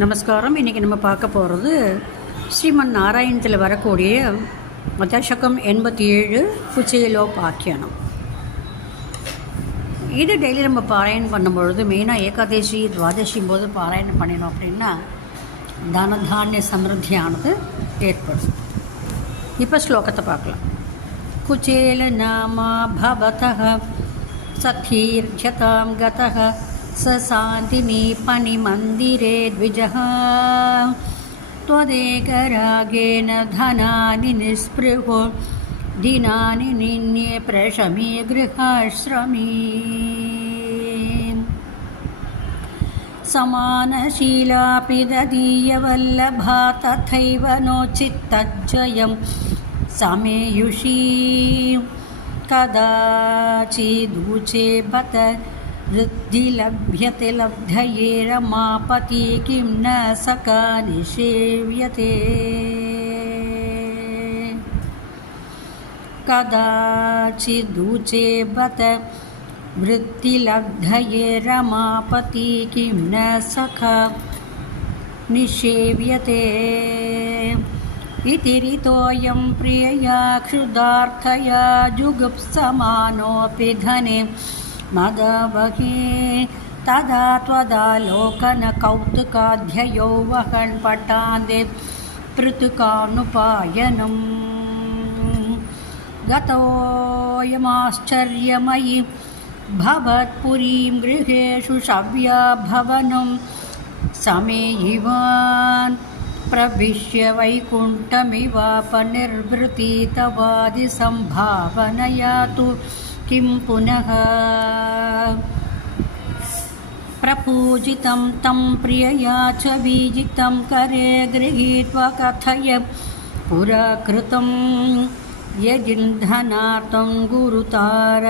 நமஸ்காரம். இன்றைக்கி நம்ம பார்க்க போகிறது ஸ்ரீமன் நாராயணத்தில் வரக்கூடிய தசகம் 87 குச்சேலோபாக்கியானம். இது டெய்லி நம்ம பாராயணம் பண்ணும்பொழுது மெயினாக ஏகாதசி துவாதசியும் போது பாராயணம் பண்ணினோம் அப்படின்னா தானிய சமிருத்தியானது ஏற்படும். இப்போ ஸ்லோகத்தை பார்க்கலாம். குச்சேல நாமா பவதஹ சதீர்ஜதாம் கதஹ ससान्तिमीपनि मन्दिरे द्विजः त्वदेकरागेण धनानि निःस्पृहो दिनानि निन्ये प्रशमी गृहाश्रमी समानशीलापि ददीयवल्लभा तथैव नोचित्तज्जयं समेयुषी कदाचिदूचे बत वृद्धि लभ्यते लब्धये रमापति किं न सका निषेव्यते कदाचिदूचे बत वृद्धि लब्धये रमापति किं न सखा निषेव्यते इति ऋतोऽयं प्रियया क्षुधार्थया जुगुप्समानोऽपि धने मदवहे तदा त्वदालोकनकौतुकाध्ययो वहन् पठादे पृथुकानुपायनम् गतोऽयमाश्चर्यमयि भवत्पुरीं गृहेषु शव्याभवनं समेयिवान् प्रविश्य वैकुण्ठमिवापनिर्वृति तवादिसम्भावनया तु किं पुनः प्रपूजितं तं प्रियया च बीजितं करे गृहीत्वा कथय पुरा कृतं यदिन्धनार्थं गुरुदार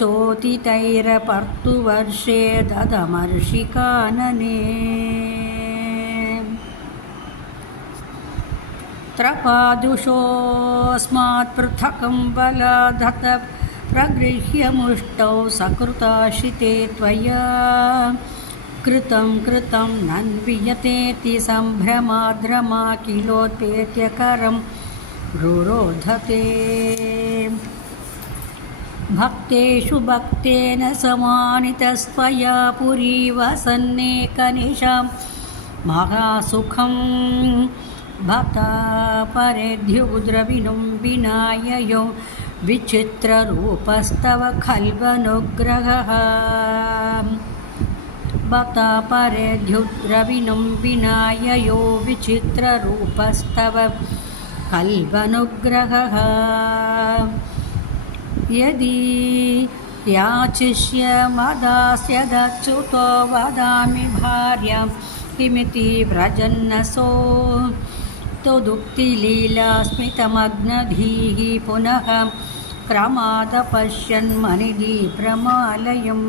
चोतितैरपर्तुवर्षे ददमर्षिकानने त्रपादुषोऽस्मात् पृथकं बलाधत प्रगृह्य मुष्टौ सकृताशिते त्वया कृतं नन्वियतेति सम्भ्रमाद्रमा किलोत्पेत्यकरं रुरोधते भक्तेषु भक्तेन समानितस्त्वया पुरी वसन्नेकनिशां महासुखं भक्ता परेद्युद्रविनुं विनाययो विचित्ररूपस्तव खल्वनुग्रहः भक्ता परेद्युद्रविनुं विनाययो विचित्ररूपस्तव कल्पनुग्रहः यदि याचिष्यमदास्यदच्युतो वदामि भार्यां किमिति व्रजन्नसो तदुक्तिलीलास्मितमग्नधीः पुनः क्रमादपश्यन्मनिधि प्रमालयम्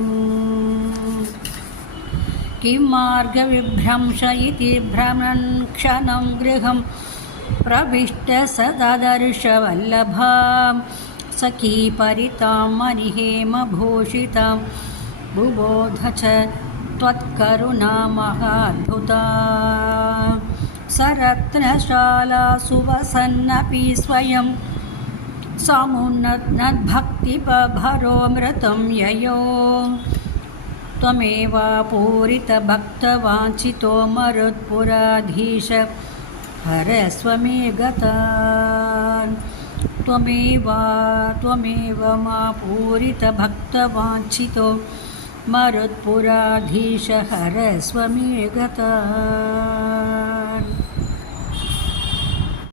किं मार्गविभ्रंश इति भ्रमन् क्षणं गृहं प्रविष्ट सददर्शवल्लभां सखी परितां मणिहेमभूषितां बुबोध च त्वत्करुणा महाद्भुता सरत्नशाला सुवसन्नपि स्वयं समुन्नद्भक्तिपभरोऽमृतं ययो त्वमेव पूरितभक्तवाञ्छितो मरुत्पुराधीश हरस्वमे गतान् त्वमेव मा पूरितभक्तवाञ्छितो मरुत्पुराधीश हरस्वमे गतान्.